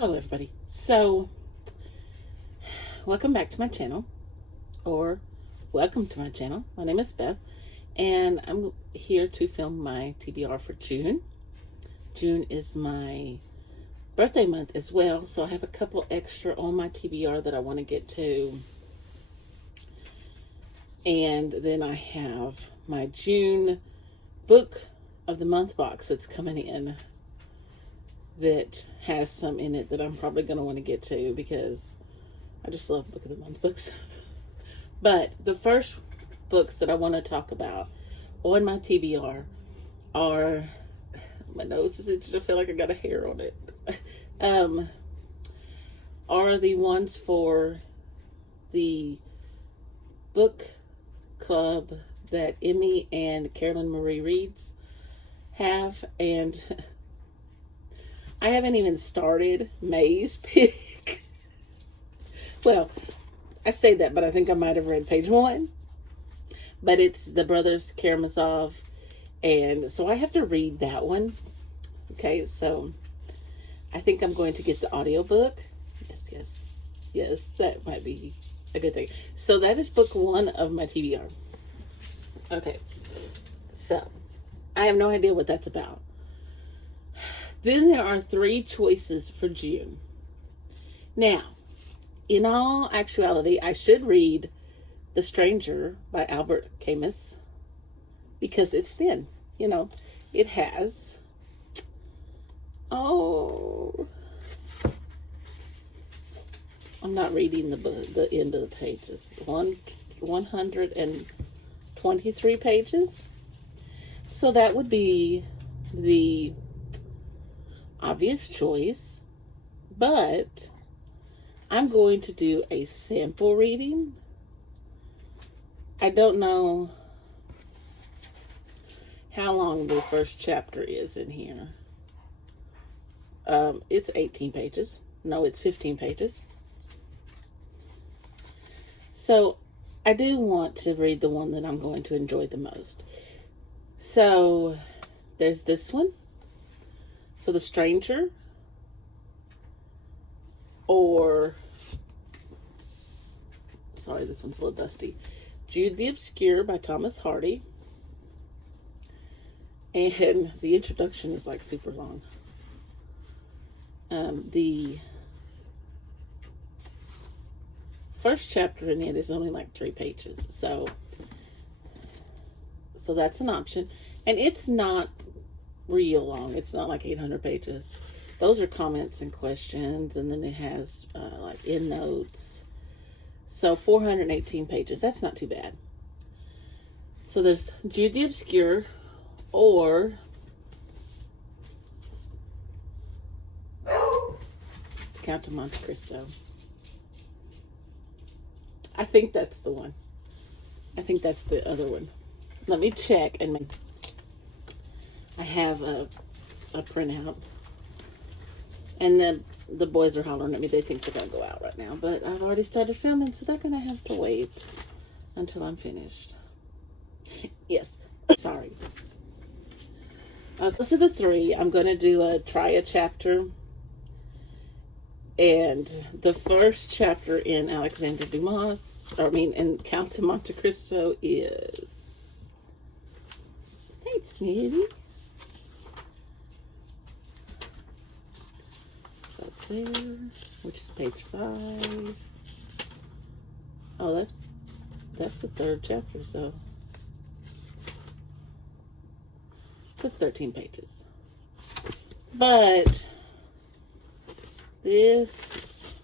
Hello everybody. So, welcome back to my channel, or welcome to my channel. My name is Beth, and I'm here to film my TBR for June. June is my birthday month as well, so I have a couple extra on my TBR that I want to get to. And then I have my June book of the month box that's coming in that has some in it that I'm probably going to want to get to because I just love book of the month books. But the first books that I want to talk about on my TBR are, my nose is itching, I feel like I got a hair on it, are the ones for the book club that Emmy and Carolyn Marie Reeds have. And I haven't even started May's pick. Well, I say that, but I think I might have read page 1. But it's the Brothers Karamazov, and so I have to read that one. Okay, so I think I'm going to get the audiobook. Yes, that might be a good thing. So that is book 1 of my TBR. Okay, so I have no idea what that's about. Then there are 3 choices for June. Now, in all actuality, I should read The Stranger by Albert Camus because it's thin. You know, it has, I'm not reading the end of the pages. 123 pages. So that would be the obvious choice, but I'm going to do a sample reading. I don't know how long the first chapter is in here. It's 18 pages. No, it's 15 pages. So I do want to read the one that I'm going to enjoy the most. So there's this one. So The Stranger, or, sorry, this one's a little dusty, Jude the Obscure by Thomas Hardy. And the introduction is like super long. The first chapter in it is only like 3 pages. So that's an option. And it's not real long. It's not like 800 pages. Those are comments and questions, and then it has like endnotes. So 418 pages. That's not too bad. So there's Jude the Obscure, or Count of Monte Cristo. I think that's the one. I think that's the other one. Let me check and make. I have a printout, and the boys are hollering at me. They think they're going to go out right now, but I've already started filming, so they're going to have to wait until I'm finished. Yes, sorry. Those are the 3. I'm going to try a chapter, and the first chapter in in Count of Monte Cristo is, thanks, Smitty. There, which is page 5. Oh, that's the 3rd chapter, so it's 13 pages. But this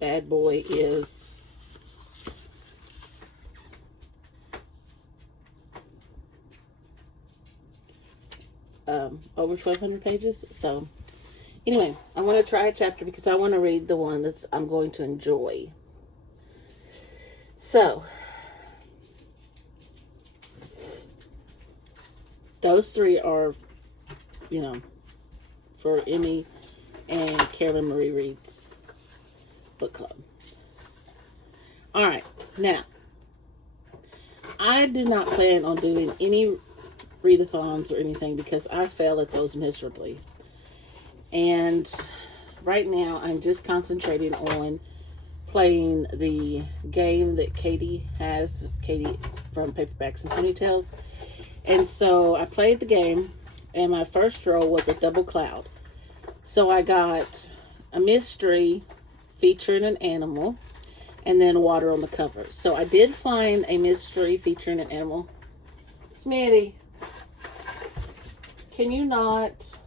bad boy is over 1,200 pages, so anyway, I want to try a chapter because I want to read the one that I'm going to enjoy. So, those 3 are, for Emmy and Carolyn Marie Reed's book club. All right, now, I do not plan on doing any readathons or anything because I fail at those miserably. And right now I'm just concentrating on playing the game that Katie has, Katie from Paperbacks and Ponytails. And so I played the game, and my first roll was a double cloud. So I got a mystery featuring an animal, and then water on the cover. So I did find a mystery featuring an animal. Smitty, can you not?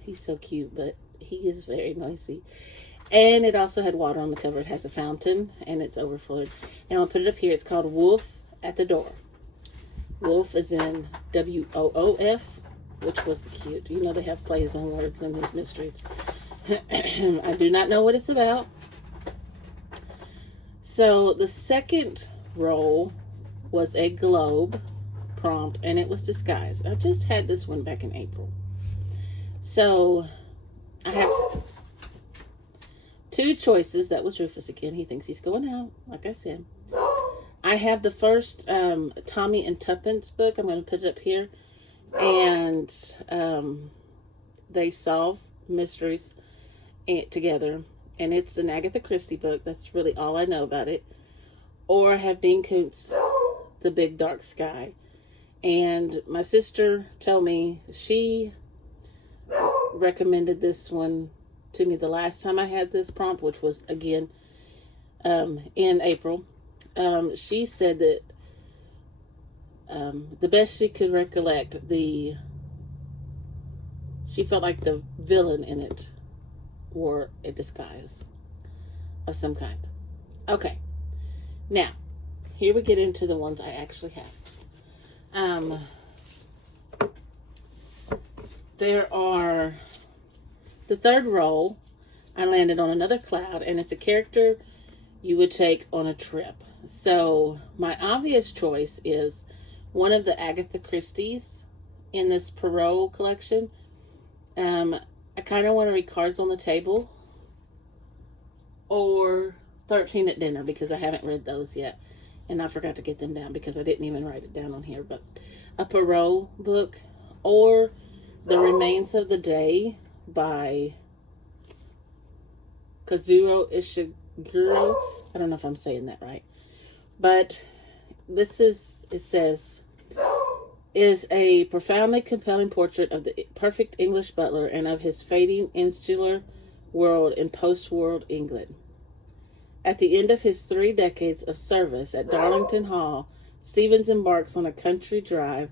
He's so cute, but he is very noisy. And it also had water on the cover. It has a fountain, and it's overflowed. And I'll put it up here. It's called Wolf at the Door. Wolf is in WOOF, which was cute. You know they have plays on words in these mysteries. I do not know what it's about. So the second roll was a globe prompt, and it was disguise. I just had this one back in April. So I have two choices. That was Rufus again. He thinks he's going out, like I said. I have the first Tommy and Tuppence book. I'm going to put it up here. And they solve mysteries together. And it's an Agatha Christie book. That's really all I know about it. Or I have Dean Koontz, The Big Dark Sky. And my sister told me she recommended this one to me the last time I had this prompt, which was, again, in April. She said that the best she could recollect, she felt like the villain in it wore a disguise of some kind. Okay. Now, here we get into the ones I actually have. There are the third roll. I landed on another cloud, and it's a character you would take on a trip. So my obvious choice is one of the Agatha Christie's in this Perot collection. I kind of want to read Cards on the Table or 13 at Dinner, because I haven't read those yet. And I forgot to get them down because I didn't even write it down on here. But a Perot book, or The Remains of the Day by Kazuo Ishiguro. I don't know if I'm saying that right. But this is, it says, is a profoundly compelling portrait of the perfect English butler and of his fading insular world in post-war England. At the end of his 3 decades of service at Darlington Hall, Stevens embarks on a country drive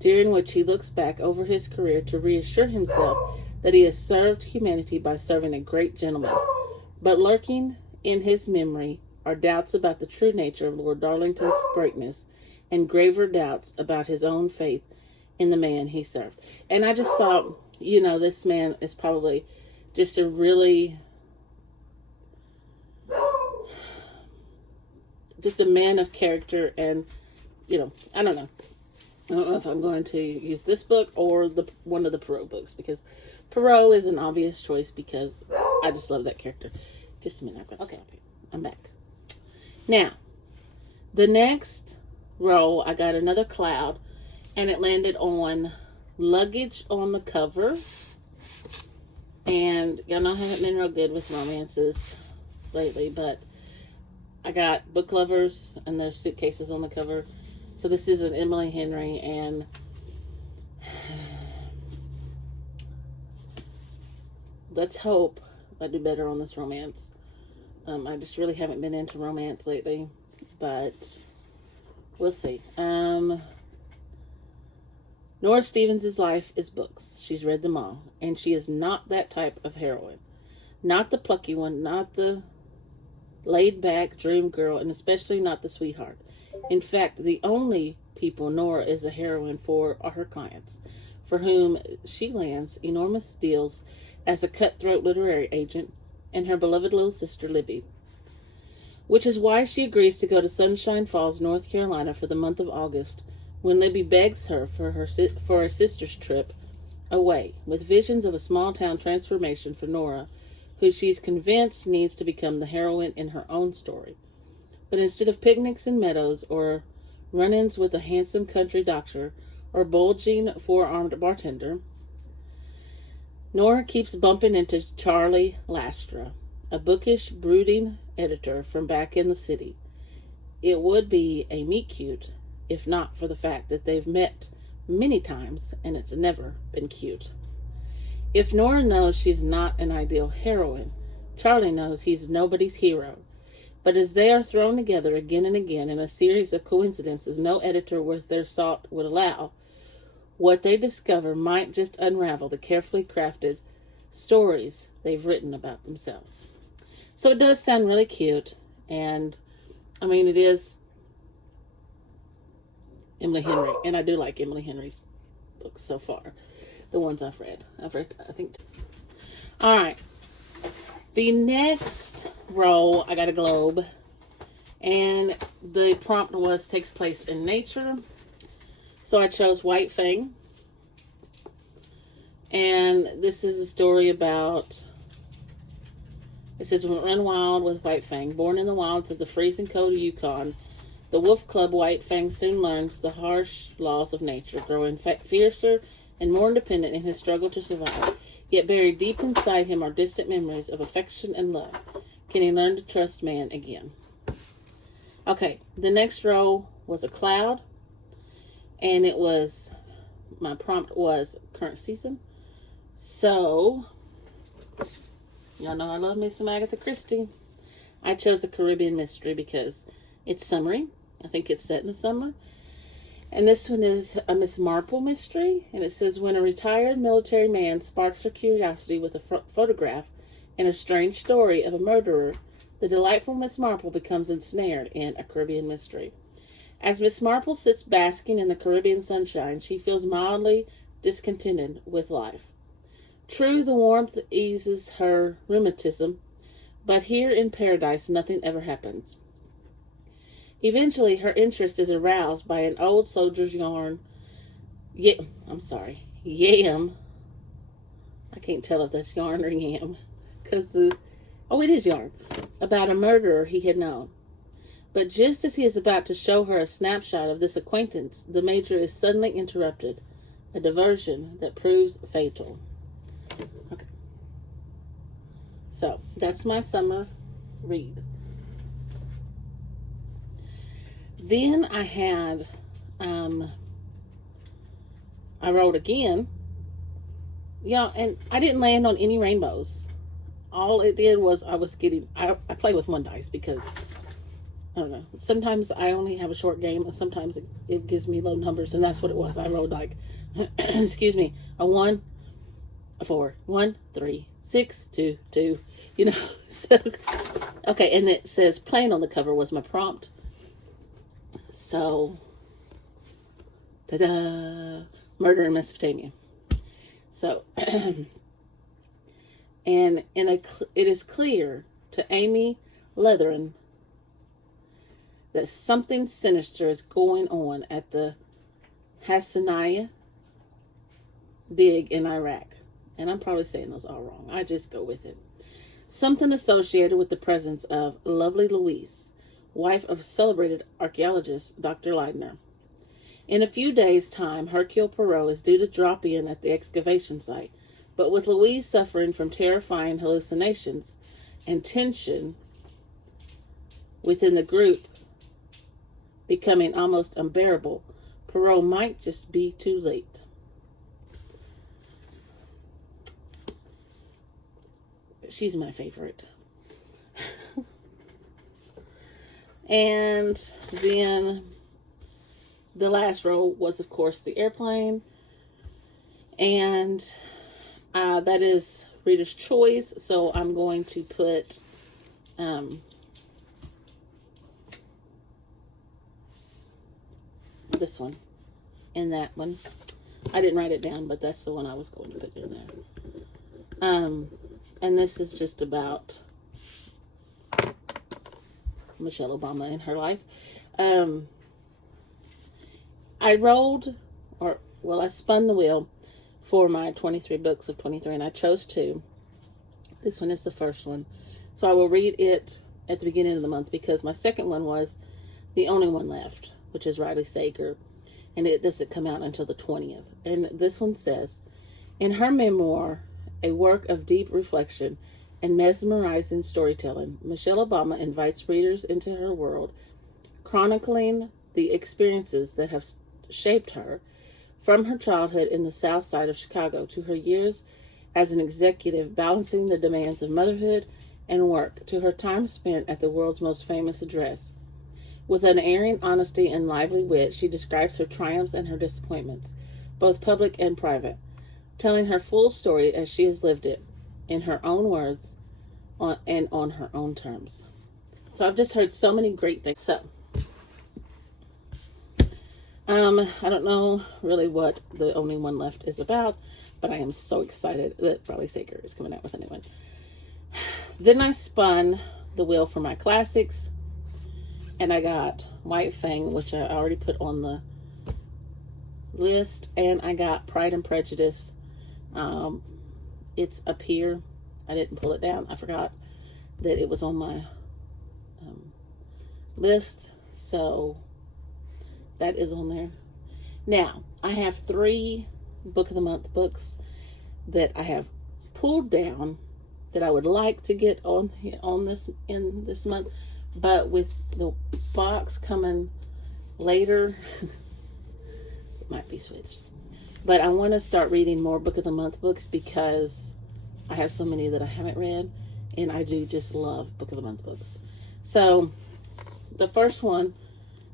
during which he looks back over his career to reassure himself that he has served humanity by serving a great gentleman. But lurking in his memory are doubts about the true nature of Lord Darlington's greatness, and graver doubts about his own faith in the man he served. And I just thought, this man is probably just a really, just a man of character. And, I don't know. I don't know if I'm going to use this book or one of the Perot books, because Perot is an obvious choice because I just love that character. Just a minute. I've got to stop here. I'm back. Now, the next roll, I got another cloud, and it landed on Luggage on the Cover. And y'all know I haven't been real good with romances lately, but I got book lovers and their suitcases on the cover. So this is an Emily Henry, and let's hope I do better on this romance. I just really haven't been into romance lately, but we'll see. Nora Stevens' life is books. She's read them all, and she is not that type of heroine. Not the plucky one, not the laid-back dream girl, and especially not the sweetheart. In fact, the only people Nora is a heroine for are her clients, for whom she lands enormous deals as a cutthroat literary agent, and her beloved little sister Libby. Which is why she agrees to go to Sunshine Falls, North Carolina for the month of August, when Libby begs her for a sister's trip away, with visions of a small-town transformation for Nora, who she's convinced needs to become the heroine in her own story. But instead of picnics in meadows, or run-ins with a handsome country doctor, or bulging four-armed bartender, Nora keeps bumping into Charlie Lastra, a bookish, brooding editor from back in the city. It would be a meet cute if not for the fact that they've met many times and it's never been cute. If Nora knows she's not an ideal heroine, Charlie knows he's nobody's hero. But as they are thrown together again and again in a series of coincidences no editor worth their salt would allow, what they discover might just unravel the carefully crafted stories they've written about themselves. So it does sound really cute, and I mean, it is Emily Henry, and I do like Emily Henry's books so far, the ones I've read, I think. All right, the next row, I got a globe, and the prompt was takes place in nature. So I chose White Fang. And this is a story about, it says, run wild with White Fang. Born in the wilds of the freezing cold Yukon, the wolf cub White Fang soon learns the harsh laws of nature, growing fiercer and more independent in his struggle to survive. Yet buried deep inside him are distant memories of affection and love. Can he learn to trust man again? Okay, the next row was a cloud. And it was, my prompt was current season. So, y'all know I love me some Agatha Christie. I chose a Caribbean mystery because it's summery. I think it's set in the summer. And this one is a Miss Marple mystery. And it says, when a retired military man sparks her curiosity with a photograph and a strange story of a murderer, the delightful Miss Marple becomes ensnared in a Caribbean mystery. As Miss Marple sits basking in the Caribbean sunshine, she feels mildly discontented with life. True, the warmth eases her rheumatism, but here in paradise nothing ever happens. Eventually, her interest is aroused by an old soldier's yam. I can't tell if that's yarn or yam, it is yarn, about a murderer he had known. But just as he is about to show her a snapshot of this acquaintance, the Major is suddenly interrupted, a diversion that proves fatal. Okay. So, that's my summer read. Then I had, I wrote again. Yeah, and I didn't land on any rainbows. All it did was I play with one dice because I don't know. Sometimes I only have a short game, and sometimes it gives me low numbers, and that's what it was. I rolled like, excuse me, a 1, a 4, 1, 3, 6, 2, 2. You know, so okay. And it says "plain" on the cover was my prompt. So, ta-da! Murder in Mesopotamia. So, and it is clear to Amy Leatherin that something sinister is going on at the Hassaniya dig in Iraq. And I'm probably saying those all wrong. I just go with it. Something associated with the presence of lovely Louise, wife of celebrated archaeologist Dr. Leidner. In a few days' time, Hercule Poirot is due to drop in at the excavation site, but with Louise suffering from terrifying hallucinations and tension within the group becoming almost unbearable, Poirot might just be too late. She's my favorite. And then the last row was, of course, the airplane. And that is Reader's Choice. So I'm going to put this one in that one. I didn't write it down, but that's the one I was going to put in there. And this is just about Michelle Obama and her life. I spun the wheel for my 23 books of 23, and I chose 2. This one is the first one. So I will read it at the beginning of the month because my second one was The Only One Left, which is Riley Sager, and it doesn't come out until the 20th. And this one says, in her memoir, a work of deep reflection and mesmerizing storytelling. Michelle Obama invites readers into her world, chronicling the experiences that have shaped her, from her childhood in the South Side of Chicago to her years as an executive balancing the demands of motherhood and work, to her time spent at the world's most famous address. With unerring honesty and lively wit, she describes her triumphs and her disappointments, both public and private, telling her full story as she has lived it, in her own words and on her own terms. So I've just heard so many great things. So, I don't know really what The Only One Left is about, but I am so excited that Riley Sager is coming out with a new one. Then I spun the wheel for my classics, and I got White Fang, which I already put on the list, and I got Pride and Prejudice. It's up here. I didn't pull it down. I forgot that it was on my list, so that is on there. Now, I have 3 Book of the Month books that I have pulled down that I would like to get on this month, but with the box coming later, it might be switched. But I want to start reading more Book of the Month books because I have so many that I haven't read, and I do just love Book of the Month books. So the first one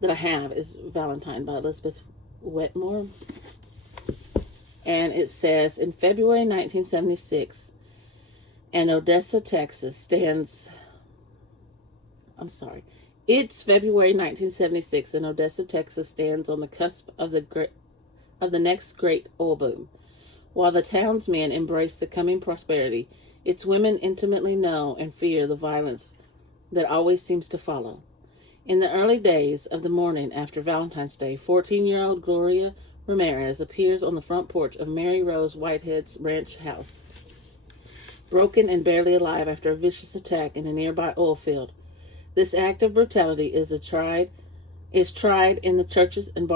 that I have is Valentine by Elizabeth Wetmore. And it says, in February 1976, in Odessa, Texas stands... It's February 1976, and Odessa, Texas stands on the cusp of the next great oil boom. While the townsmen embrace the coming prosperity, its women intimately know and fear the violence that always seems to follow. In the early days of the morning after Valentine's Day, 14-year-old Gloria Ramirez appears on the front porch of Mary Rose Whitehead's ranch house, broken and barely alive after a vicious attack in a nearby oil field. This act of brutality is tried in the churches and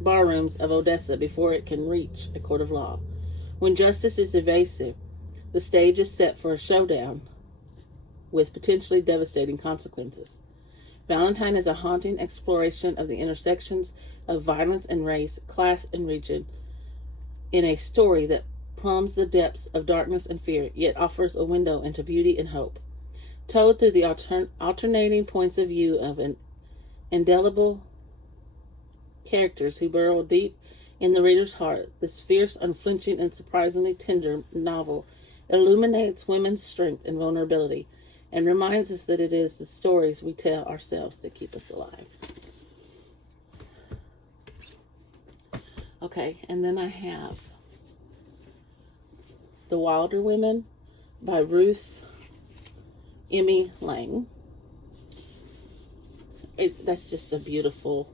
barrooms of Odessa before it can reach a court of law. When justice is evasive, the stage is set for a showdown with potentially devastating consequences. Valentine is a haunting exploration of the intersections of violence and race, class and region, in a story that plumbs the depths of darkness and fear, yet offers a window into beauty and hope. Told through the alternating points of view of an indelible characters who burrow deep in the reader's heart, this fierce, unflinching, and surprisingly tender novel illuminates women's strength and vulnerability, and reminds us that it is the stories we tell ourselves that keep us alive. Okay, and then I have The Wilder Women by Ruth Emmy Lang. That's just a beautiful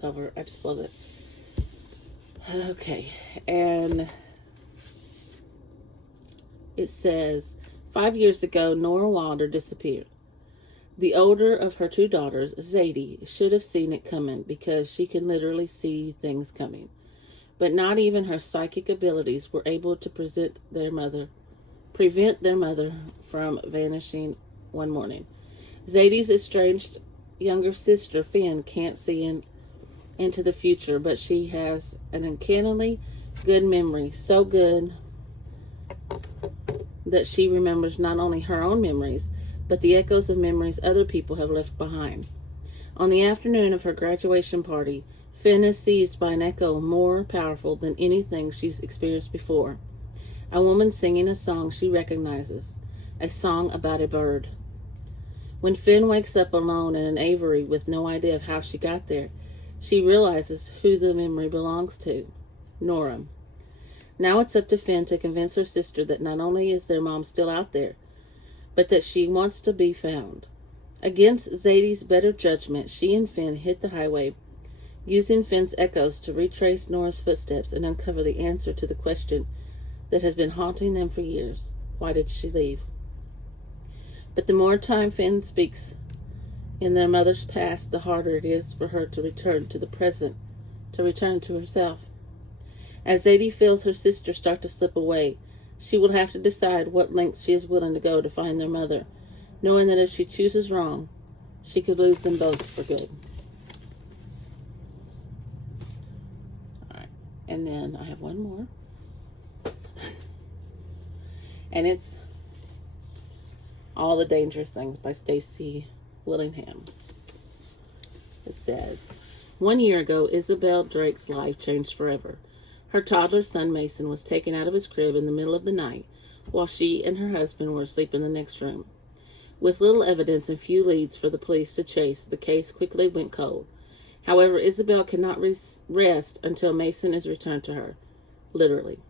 cover. I just love it. Okay, and it says, 5 years ago, Nora Wilder disappeared. The older of her 2 daughters, Zadie, should have seen it coming because she can literally see things coming. But not even her psychic abilities were able to prevent their mother from vanishing one morning. Zadie's estranged younger sister, Finn, can't see into the future, but she has an uncannily good memory, so good that she remembers not only her own memories, but the echoes of memories other people have left behind. On the afternoon of her graduation party, Finn is seized by an echo more powerful than anything she's experienced before. A woman singing a song she recognizes, a song about a bird. When Finn wakes up alone in an aviary with no idea of how she got there, she realizes who the memory belongs to, Nora. Now it's up to Finn to convince her sister that not only is their mom still out there, but that she wants to be found. Against Zadie's better judgment, she and Finn hit the highway, using Finn's echoes to retrace Nora's footsteps and uncover the answer to the question that has been haunting them for years. Why did she leave? But the more time Finn speaks in their mother's past, the harder it is for her to return to the present, to return to herself. As Zadie feels her sister start to slip away, she will have to decide what lengths she is willing to go to find their mother, knowing that if she chooses wrong, she could lose them both for good. All right, and then I have one more. And it's All the Dangerous Things by Stacy Willingham. It says, 1 year ago, Isabel Drake's life changed forever. Her toddler son, Mason, was taken out of his crib in the middle of the night while she and her husband were asleep in the next room. With little evidence and few leads for the police to chase, the case quickly went cold. However, Isabel cannot rest until Mason is returned to her. Literally.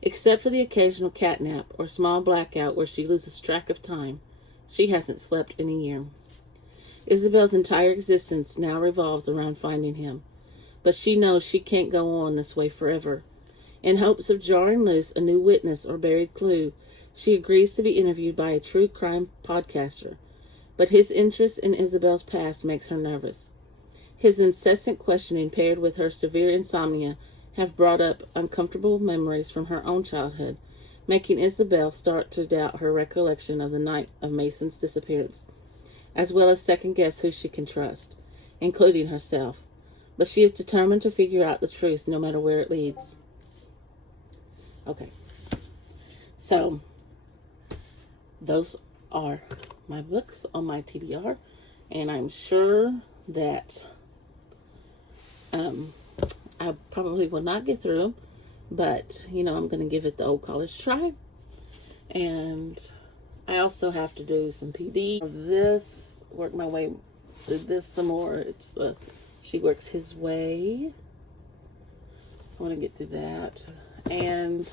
Except for the occasional catnap or small blackout where she loses track of time, she hasn't slept in a year. Isabel's entire existence now revolves around finding him, but she knows she can't go on this way forever. In hopes of jarring loose a new witness or buried clue, she agrees to be interviewed by a true crime podcaster, but his interest in Isabel's past makes her nervous. His incessant questioning paired with her severe insomnia have brought up uncomfortable memories from her own childhood, making Isabel start to doubt her recollection of the night of Mason's disappearance, as well as second-guess who she can trust, including herself. But she is determined to figure out the truth no matter where it leads. Okay. So, those are my books on my TBR, and I'm sure that I probably will not get through them, but, I'm going to give it the old college try. And I also have to do some PD. This, work my way through this some more. It's She Works His Way. I want to get through that. And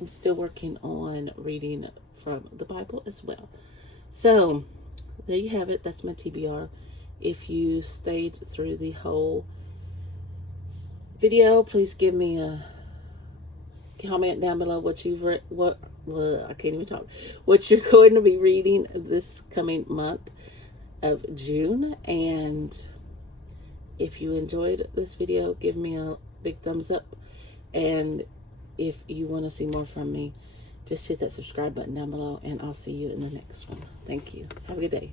I'm still working on reading from the Bible as well. So, there you have it. That's my TBR. If you stayed through the whole video, please give me a comment down below what you've read, I can't even talk, what you're going to be reading this coming month of June. And if you enjoyed this video, give me a big thumbs up. And if you want to see more from me, just hit that subscribe button down below, and I'll see you in the next one. Thank you. Have a good day.